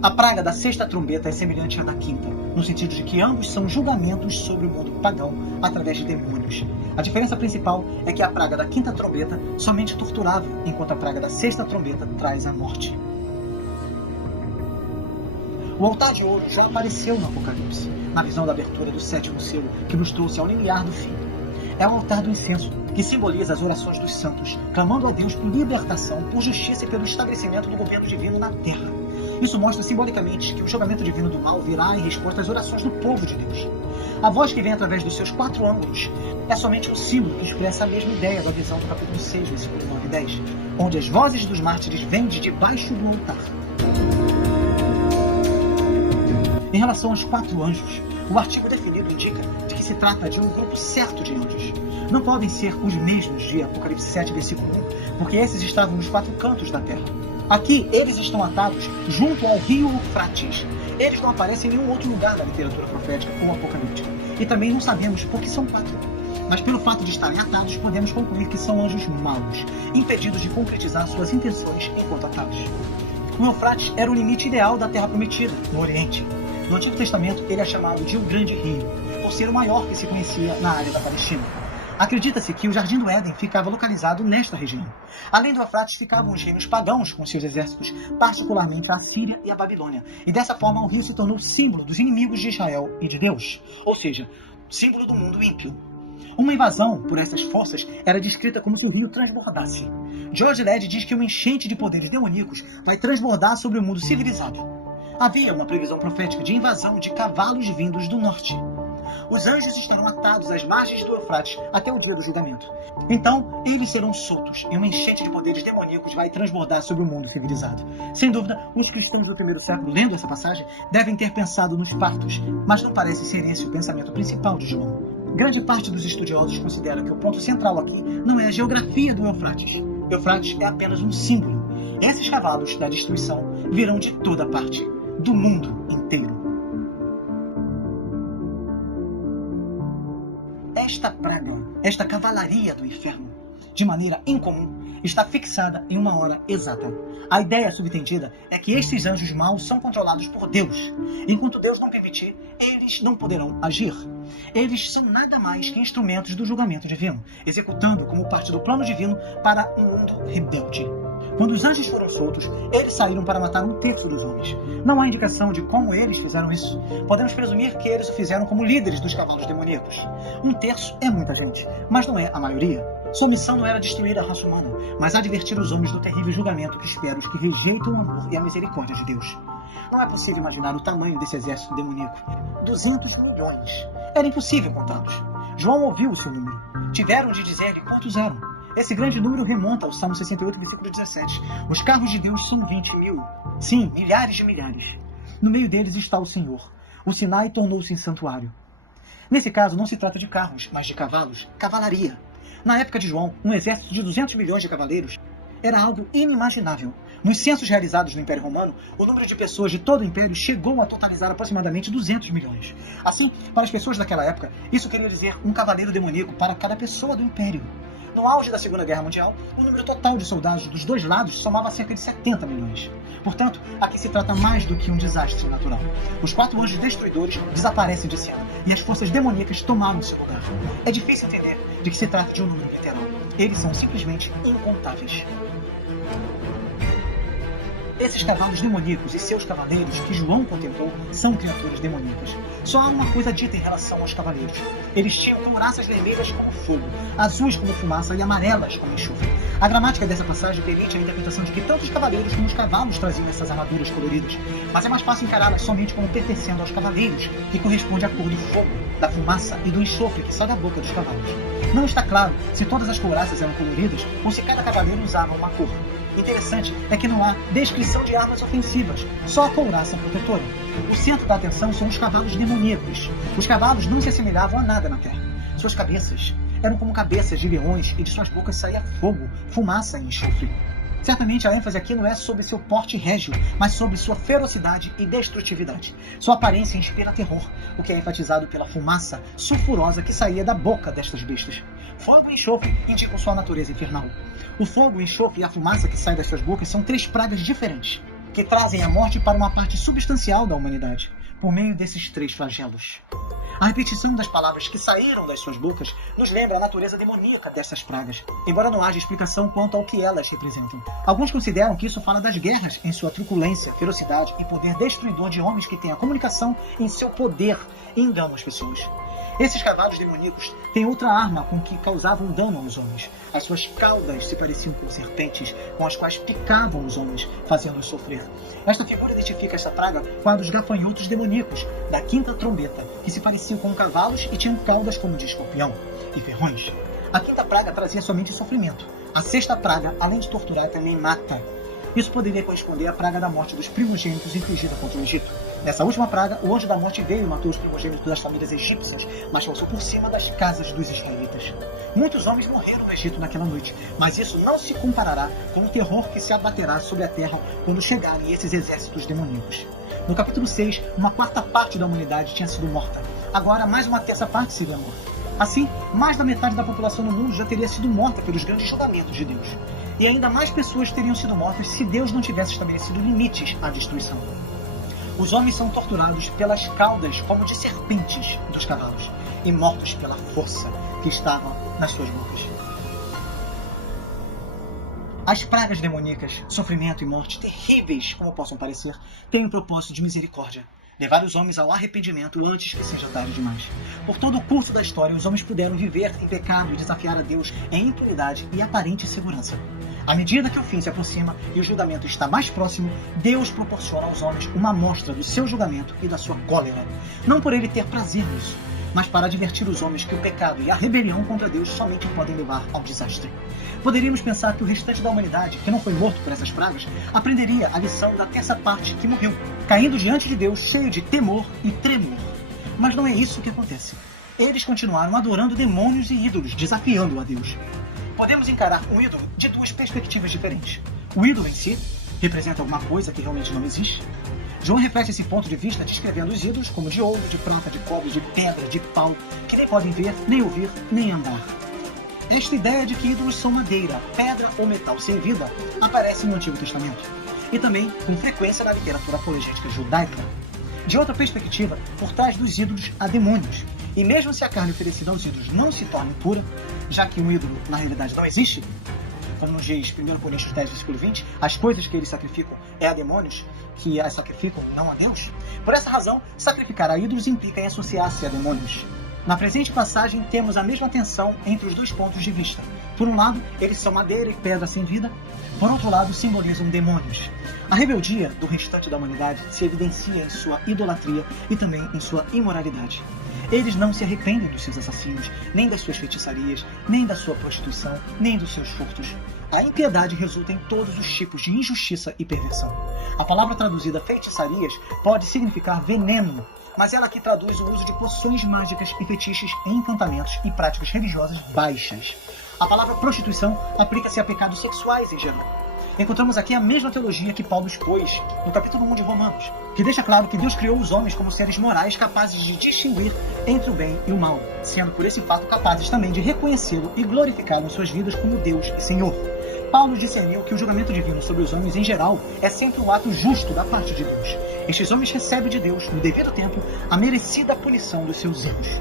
A praga da sexta trombeta é semelhante à da quinta, no sentido de que ambos são julgamentos sobre o mundo pagão através de demônios. A diferença principal é que a praga da quinta trombeta somente torturava, enquanto a praga da sexta trombeta traz a morte. O altar de ouro já apareceu no Apocalipse, na visão da abertura do sétimo selo, que nos trouxe ao limiar do fim. É o altar do incenso, que simboliza as orações dos santos, clamando a Deus por libertação, por justiça e pelo estabelecimento do governo divino na terra. Isso mostra simbolicamente que o julgamento divino do mal virá em resposta às orações do povo de Deus. A voz que vem através dos seus 4 ângulos é somente um símbolo que expressa a mesma ideia da visão do capítulo 6, versículos 9 e 10, onde as vozes dos mártires vêm de debaixo do altar. Em relação aos 4 anjos, o artigo definido indica de que se trata de um grupo certo de anjos. Não podem ser os mesmos de Apocalipse 7, versículo 1, porque esses estavam nos 4 cantos da terra. Aqui, eles estão atados junto ao rio Eufrates. Eles não aparecem em nenhum outro lugar da literatura profética ou apocalíptica. E também não sabemos por que são 4. Mas pelo fato de estarem atados, podemos concluir que são anjos maus, impedidos de concretizar suas intenções enquanto atados. O Eufrates era o limite ideal da Terra Prometida, no Oriente. No Antigo Testamento, ele é chamado de um grande rio, por ser o maior que se conhecia na área da Palestina. Acredita-se que o Jardim do Éden ficava localizado nesta região. Além do Eufrates, ficavam os reinos pagãos com seus exércitos, particularmente a Assíria e a Babilônia. E dessa forma, o rio se tornou símbolo dos inimigos de Israel e de Deus, ou seja, símbolo do mundo ímpio. Uma invasão por essas forças era descrita como se o rio transbordasse. George Led diz que uma enchente de poderes demoníacos vai transbordar sobre o mundo civilizado. Havia uma previsão profética de invasão de cavalos vindos do norte. Os anjos estarão atados às margens do Eufrates até o dia do julgamento. Então, eles serão soltos e uma enchente de poderes demoníacos vai transbordar sobre o mundo civilizado. Sem dúvida, os cristãos do primeiro século, lendo essa passagem, devem ter pensado nos partos, mas não parece ser esse o pensamento principal de João. Grande parte dos estudiosos considera que o ponto central aqui não é a geografia do Eufrates. Eufrates é apenas um símbolo. Esses cavalos da destruição virão de toda parte, do mundo inteiro. Esta praga, esta cavalaria do inferno, de maneira incomum, está fixada em uma hora exata. A ideia subentendida é que estes anjos maus são controlados por Deus. Enquanto Deus não permitir, eles não poderão agir. Eles são nada mais que instrumentos do julgamento divino, executando como parte do plano divino para um mundo rebelde. Quando os anjos foram soltos, eles saíram para matar 1/3 dos homens. Não há indicação de como eles fizeram isso. Podemos presumir que eles o fizeram como líderes dos cavalos demoníacos. 1/3 é muita gente, mas não é a maioria. Sua missão não era destruir a raça humana, mas advertir os homens do terrível julgamento que espera os que rejeitam o amor e a misericórdia de Deus. Não é possível imaginar o tamanho desse exército demoníaco. 200 milhões. Era impossível contá-los. João ouviu o seu número. Tiveram de dizer-lhe quantos eram. Esse grande número remonta ao Salmo 68, versículo 17. Os carros de Deus são 20 mil. Sim, milhares de milhares. No meio deles está o Senhor. O Sinai tornou-se em santuário. Nesse caso, não se trata de carros, mas de cavalos. Cavalaria. Na época de João, um exército de 200 milhões de cavaleiros era algo inimaginável. Nos censos realizados no Império Romano, o número de pessoas de todo o Império chegou a totalizar aproximadamente 200 milhões. Assim, para as pessoas daquela época, isso queria dizer um cavaleiro demoníaco para cada pessoa do Império. No auge da Segunda Guerra Mundial, o número total de soldados dos dois lados somava cerca de 70 milhões. Portanto, aqui se trata mais do que um desastre natural. Os 4 anjos destruidores desaparecem de cena e as forças demoníacas tomaram seu lugar. É difícil entender de que se trata de um número literal. Eles são simplesmente incontáveis. Esses cavalos demoníacos e seus cavaleiros que João contemplou são criaturas demoníacas. Só há uma coisa dita em relação aos cavaleiros. Eles tinham couraças vermelhas como fogo, azuis como fumaça e amarelas como enxofre. A gramática dessa passagem permite a interpretação de que tanto os cavaleiros como os cavalos traziam essas armaduras coloridas, mas é mais fácil encará-las somente como pertencendo aos cavaleiros, que corresponde à cor do fogo, da fumaça e do enxofre que sai da boca dos cavalos. Não está claro se todas as couraças eram coloridas ou se cada cavaleiro usava uma cor. Interessante é que não há descrição de armas ofensivas, só a couraça protetora. O centro da atenção são os cavalos demoníacos. Os cavalos não se assemelhavam a nada na Terra. Suas cabeças eram como cabeças de leões e de suas bocas saía fogo, fumaça e enxofre. Certamente a ênfase aqui não é sobre seu porte régio, mas sobre sua ferocidade e destrutividade. Sua aparência inspira terror, o que é enfatizado pela fumaça sulfurosa que saía da boca destas bestas. Fogo e enxofre indicam sua natureza infernal. O fogo, o enxofre e a fumaça que sai das suas bocas são 3 pragas diferentes. que trazem a morte para uma parte substancial da humanidade, por meio desses 3 flagelos. A repetição das palavras que saíram das suas bocas nos lembra a natureza demoníaca dessas pragas, embora não haja explicação quanto ao que elas representam. Alguns consideram que isso fala das guerras em sua truculência, ferocidade e poder destruidor de homens que têm a comunicação em seu poder e enganam as pessoas. Esses cavalos demoníacos têm outra arma com que causavam dano aos homens. As suas caudas se pareciam com serpentes, com as quais picavam os homens, fazendo-os sofrer. Esta figura identifica esta praga com a dos gafanhotos demoníacos, da quinta trombeta, que se pareciam com cavalos e tinham caudas como de escorpião e ferrões. A quinta praga trazia somente sofrimento. A sexta praga, além de torturar, também mata. Isso poderia corresponder à praga da morte dos primogênitos infligida contra o Egito. Nessa última praga, o anjo da morte veio e matou os primogênitos das famílias egípcias, mas passou por cima das casas dos israelitas. Muitos homens morreram no Egito naquela noite, mas isso não se comparará com o terror que se abaterá sobre a terra quando chegarem esses exércitos demoníacos. No capítulo 6, uma quarta parte da humanidade tinha sido morta. Agora, mais uma terça parte seria morta. Assim, mais da metade da população do mundo já teria sido morta pelos grandes julgamentos de Deus. E ainda mais pessoas teriam sido mortas se Deus não tivesse estabelecido limites à destruição. Os homens são torturados pelas caudas como de serpentes dos cavalos e mortos pela força que estava nas suas bocas. As pragas demoníacas, sofrimento e morte, terríveis como possam parecer, têm um propósito de misericórdia. Levar os homens ao arrependimento antes que seja tarde demais. Por todo o curso da história, os homens puderam viver em pecado e desafiar a Deus em impunidade e aparente segurança. À medida que o fim se aproxima e o julgamento está mais próximo, Deus proporciona aos homens uma amostra do seu julgamento e da sua cólera. Não por ele ter prazer nisso, mas para advertir os homens que o pecado e a rebelião contra Deus somente podem levar ao desastre. Poderíamos pensar que o restante da humanidade, que não foi morto por essas pragas, aprenderia a lição da terça parte que morreu, caindo diante de Deus cheio de temor e tremor. Mas não é isso que acontece. Eles continuaram adorando demônios e ídolos, desafiando a Deus. Podemos encarar um ídolo de 2 perspectivas diferentes. O ídolo em si representa alguma coisa que realmente não existe. João reflete esse ponto de vista descrevendo os ídolos como de ouro, de prata, de cobre, de pedra, de pau, que nem podem ver, nem ouvir, nem andar. Esta ideia de que ídolos são madeira, pedra ou metal sem vida aparece no Antigo Testamento e também com frequência na literatura apologética judaica. De outra perspectiva, por trás dos ídolos há demônios. E mesmo se a carne oferecida aos ídolos não se torne pura, já que um ídolo na realidade não existe, como nos diz 1 Coríntios 10, versículo 20, as coisas que eles sacrificam é a demônios, que as sacrificam não a Deus. Por essa razão, sacrificar a ídolos implica em associar-se a demônios. Na presente passagem, temos a mesma tensão entre os 2 pontos de vista. Por um lado, eles são madeira e pedra sem vida. Por outro lado, simbolizam demônios. A rebeldia do restante da humanidade se evidencia em sua idolatria e também em sua imoralidade. Eles não se arrependem dos seus assassinos, nem das suas feitiçarias, nem da sua prostituição, nem dos seus furtos. A impiedade resulta em todos os tipos de injustiça e perversão. A palavra traduzida feitiçarias pode significar veneno, mas ela aqui traduz o uso de poções mágicas e fetiches em encantamentos e práticas religiosas baixas. A palavra prostituição aplica-se a pecados sexuais em geral. Encontramos aqui a mesma teologia que Paulo expôs no capítulo 1 de Romanos, que deixa claro que Deus criou os homens como seres morais capazes de distinguir entre o bem e o mal, sendo por esse fato capazes também de reconhecê-lo e glorificá-lo em suas vidas como Deus e Senhor. Paulo discerniu que o julgamento divino sobre os homens em geral é sempre um ato justo da parte de Deus. Estes homens recebem de Deus, no devido tempo, a merecida punição dos seus erros.